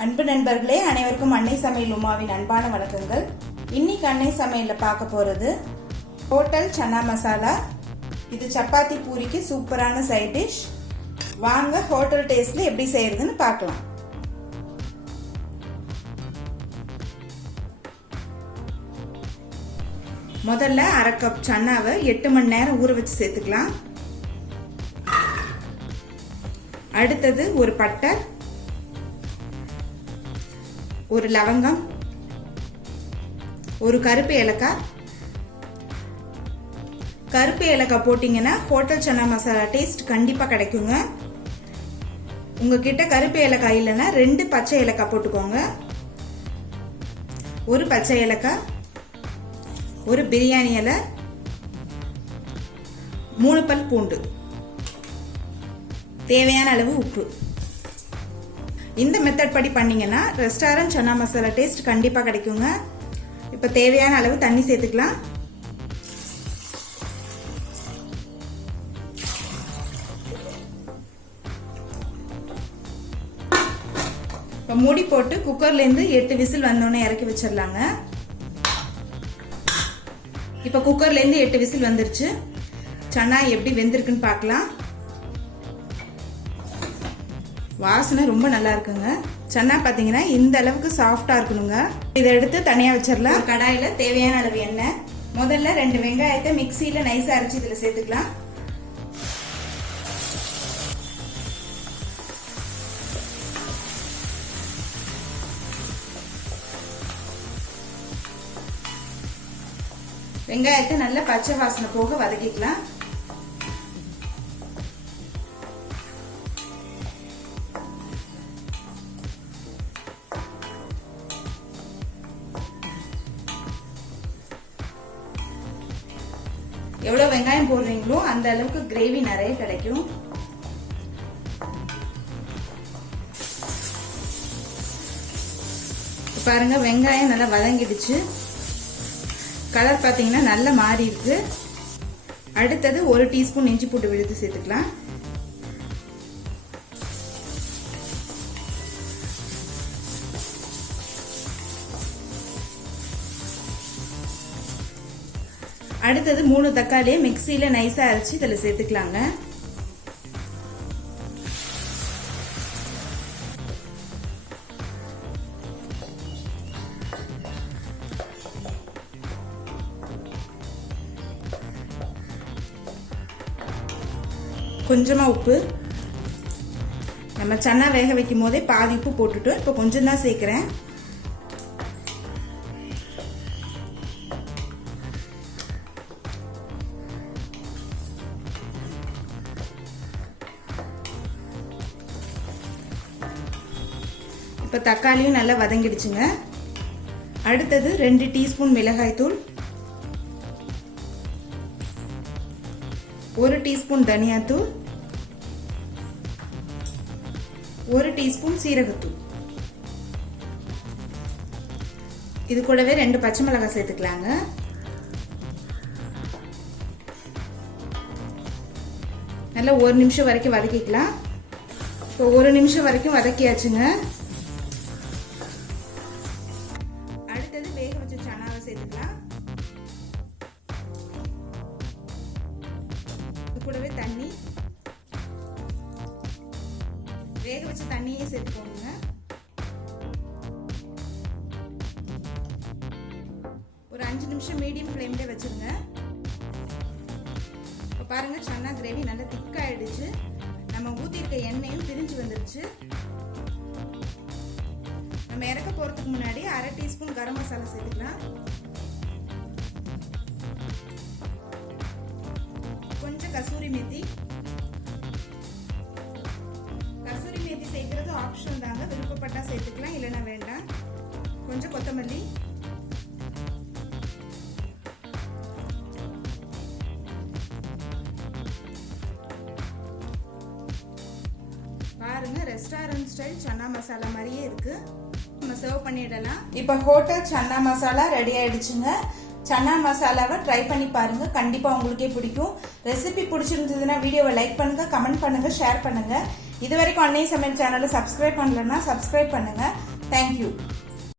அன்பு நண்பர்களே, அனைவருக்கும் அன்னை சமையல் உமாவின் அன்பான வணக்கங்கள். இன்னைக்கு அன்னை சமையல்ல பார்க்க போறது ஹோட்டல் சன்னா மசாலா. இது சப்பாத்தி பூரிக்கு சூப்பரான சைட் டிஷ். வாங்க ஹோட்டல் டேஸ்ட்ல எப்படி செய்யறதுன்னு பார்க்கலாம். முதல்ல அரை கப் சன்னாவை 8 மணி நேரம் ஊற வச்சு சேர்த்துக்கலாம். அடுத்தது ஒரு பட்டை, ஒரு லவங்கம், ஒரு கருப்பு ஏலக்காய். கருப்பு ஏலக்காய் போட்டீங்கன்னா ஹோட்டல் சன்னா மசாலா டேஸ்ட் கண்டிப்பா கிடைக்குங்க. உங்ககிட்ட கருப்பு ஏலக்காய் இல்லைன்னா 2 பச்சை ஏலக்காய் போட்டுக்கோங்க. ஒரு பச்சை ஏலக்காய், ஒரு பிரியாணி இலை, 3 பல் பூண்டு, தேவையான அளவு உப்பு. இந்த மெத்தட் படி பண்ணீங்கன்னா ரெஸ்டாரண்ட் சன்னா மசாலா டேஸ்ட் கண்டிப்பா கிடைக்குங்க. இப்ப தேவையான அளவு தண்ணி சேர்த்துக்கலாம். இப்ப மூடி போட்டு குக்கர்ல இருந்து 8 விசில் வந்தோடனே இறக்கி வச்சிடலாங்க. இப்ப குக்கர்ல இருந்து 8 விசில் வந்துருச்சு. சன்னா எப்படி வெந்திருக்குன்னு பார்க்கலாம். வாசனை ரொம்ப நல்லா இருக்குங்க. சன்னா பாத்தீங்கன்னா இந்த அளவுக்கு சாஃப்டா இருக்கணுங்க. இதை எடுத்து தனியா வச்சிடலாம். கடாயில தேவையான அளவு எண்ணெய். முதல்ல 2 வெங்காயத்தை மிக்சியில நைஸா அரைச்சு இதுல சேர்த்துக்கலாம். வெங்காயத்தை நல்ல பச்சை வாசனை போக வதக்கிக்கலாம். எவ்வளவு வெங்காயம் போடுறீங்களோ அந்த அளவுக்கு கிரேவி நிறைய கிடைக்கும். பாருங்க, வெங்காயம் நல்லா வதங்கிடுச்சு. கலர் பாத்தீங்கன்னா நல்லா மாறி இருக்கு. அடுத்தது 1 டீஸ்பூன் இஞ்சி பூண்டு விழுது சேர்த்துக்கலாம். அடுத்தது 3 தக்காளியை மிக்சியில நைஸா அரைச்சு இதுல சேர்த்துக்கலாங்க. கொஞ்சமா உப்பு. நம்ம சன்னா வேக வைக்கும் போதே பாதி உப்பு போட்டுட்டோம். இப்ப கொஞ்சம் தான் சேர்க்கிறேன். இப்ப தக்காளியும் நல்லா வதங்கிடுச்சுங்க. அடுத்தது 2 டீஸ்பூன் மிளகாய் தூள், 1 டீஸ்பூன் தனியாத்தூள், 1 டீஸ்பூன் சீரகத்தூள். இது கூடவே 2 பச்சை மிளகாய் சேர்த்துக்கலாங்க. நல்லா 1 நிமிஷம் வரைக்கும் வதக்கிக்கலாம். இப்போ 1 நிமிஷம் வரைக்கும் வதக்கியாச்சுங்க. அடுத்தது வேக வச்ச சன்னாவை சேர்த்துக்கலாம். இது கூடவே தண்ணி, வேக வச்ச தண்ணியே சேர்த்துக்கோங்க. ஒரு 5 நிமிஷம் மீடியம் ஃப்ளேம்ல வச்சிருங்க. இப்ப பாருங்க, சன்னா கிரேவி நல்லா திக்காயிடுச்சு. நம்ம ஊத்திருக்க எண்ணெயும் பிரிஞ்சு வந்துருச்சு. நம்ம இறக்க போறதுக்கு முன்னாடி 1/2 டீஸ்பூன் கரம் மசாலா சேர்த்துக்கலாம். கொஞ்சம் கசூரி மேத்தி. கசூரி மேத்தி சேர்க்கிறது ஆப்ஷனல் தாங்க. விருப்பப்பட்டா சேர்த்துக்கலாம், இல்லைன்னா வேண்டாம். கொஞ்சம் கொத்தமல்லி, பாருங்க ரெஸ்டாரண்ட் ஸ்டைல் சன்னா மசாலா மாதிரியே இருக்கு. நம்ம சர்வ் பண்ணிடலாம். இப்போ ஹோட்டல் சன்னா மசாலா ரெடி ஆயிடுச்சுங்க. சன்னா மசாலாவை ட்ரை பண்ணி பாருங்க, கண்டிப்பா உங்களுக்கே பிடிக்கும். ரெசிபி பிடிச்சிருந்ததுன்னா வீடியோவை லைக் பண்ணுங்க, கமெண்ட் பண்ணுங்க, ஷேர் பண்ணுங்க. இது வரைக்கும் அன்னை சமையல் சேனலை சப்ஸ்கிரைப் பண்ணலன்னா சப்ஸ்கிரைப் பண்ணுங்க. தேங்க்யூ.